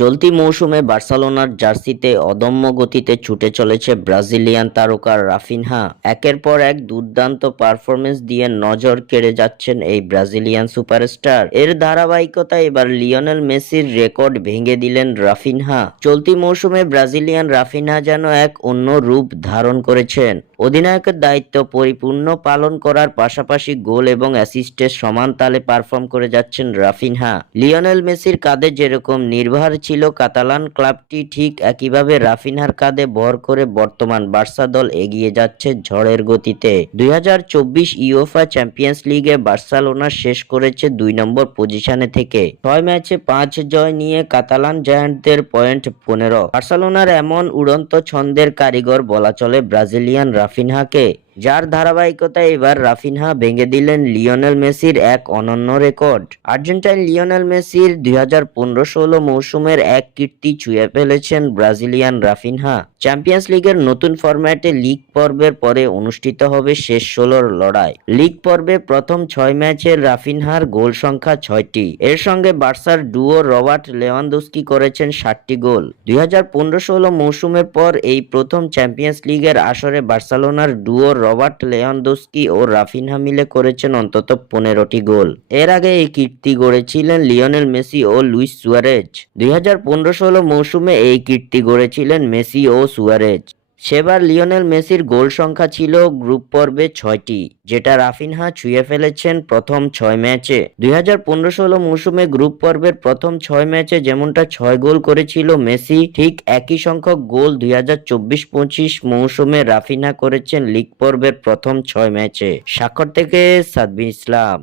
চলতি মৌসুমে বার্সেলোনার জার্সিতে অদম্য গতিতে ছুটে চলেছে ব্রাজিলিয়ান তারকা রাফিনহা। একের পর এক দুর্দান্ত পারফরমেন্স দিয়ে নজর কেড়ে যাচ্ছেন এই ব্রাজিলিয়ান সুপারস্টার। এর ধারাবাহিকতায় এবার লিওনেল মেসির রেকর্ড ভেঙে দিলেন রাফিনহা। চলতি মৌসুমে ব্রাজিলিয়ান রাফিনহা যেন এক অন্য রূপ ধারণ করেছেন। অধিনায়কের দায়িত্ব পরিপূর্ণ পালন করার পাশাপাশি গোল এবং অ্যাসিস্টের সমান তালে পারফর্ম করে যাচ্ছেন রাফিনহা। লিওনেল মেসির কাঁধে যেরকম নির্ভর ছিল কাতালান ক্লাবটি, ঠিক একইভাবে রাফিনহার কাঁধে ভর করে বর্তমান বার্সা দল এগিয়ে যাচ্ছে ঝড়ের গতিতে। 2024 ইউএফা চ্যাম্পিয়ন্স লিগে বার্সেলোনা শেষ করেছে 2 নম্বর পজিশনে থেকে। 6 ম্যাচে 5 জয় নিয়ে কাতালান জায়ান্টদের পয়েন্ট 15। বার্সেলোনার এমন উড়ন্ত ছন্দের কারিগর বলা চলে ব্রাজিলিয়ান রাফিনহাকে, যার ধারাবাহিকতায় এবার রাফিনহা ভেঙে দিলেন লিওনেল মেসির এক অনন্য রেকর্ড। আর্জেন্টাইন লিওনেল মেসির 2015-16 মৌসুমের এক কীর্তি ছুঁয়ে ফেলেছেন ব্রাজিলিয়ান রাফিনহা। চ্যাম্পিয়ন্স লিগের নতুন ফরম্যাটে লিগ পর্বের পরে অনুষ্ঠিত হবে শেষ 16 লড়াই। লিগ পর্বে প্রথম 6 ম্যাচে রাফিনহার গোল সংখ্যা 6টি। এর সঙ্গে বার্সার ডুও রবার্ট লেভানদস্কি করেছেন 7টি গোল। 2015-16 মৌসুমের পর এই প্রথম চ্যাম্পিয়ন্স লিগের আসরে বার্সেলোনার ডুও রবার্ট লেভানদস্কি ও রাফিনহা মিলে করেছেন অন্তত 15টি গোল। এর আগে এই কীর্তি গড়েছিলেন লিওনেল মেসি ও লুইস সুয়ারেজ। 2015-16 মৌসুমে এই কীর্তি গড়েছিলেন মেসি ও সুয়ারেজ। সেবার লিওনেল মেসির গোল সংখ্যা ছিল গ্রুপ পর্বে 6টি, যেটা রাফিনহা ছুঁয়ে ফেলেছেন প্রথম 6 ম্যাচে। 2015-16 মৌসুমে গ্রুপ পর্বের প্রথম 6 ম্যাচে যেমনটা 6 গোল করেছিল মেসি, ঠিক একই সংখ্যক গোল 2024-25 মৌসুমে রাফিনহা করেছেন লিগ পর্বের প্রথম 6 ম্যাচে। স্বাক্ষর থেকে সাদবিন ইসলাম।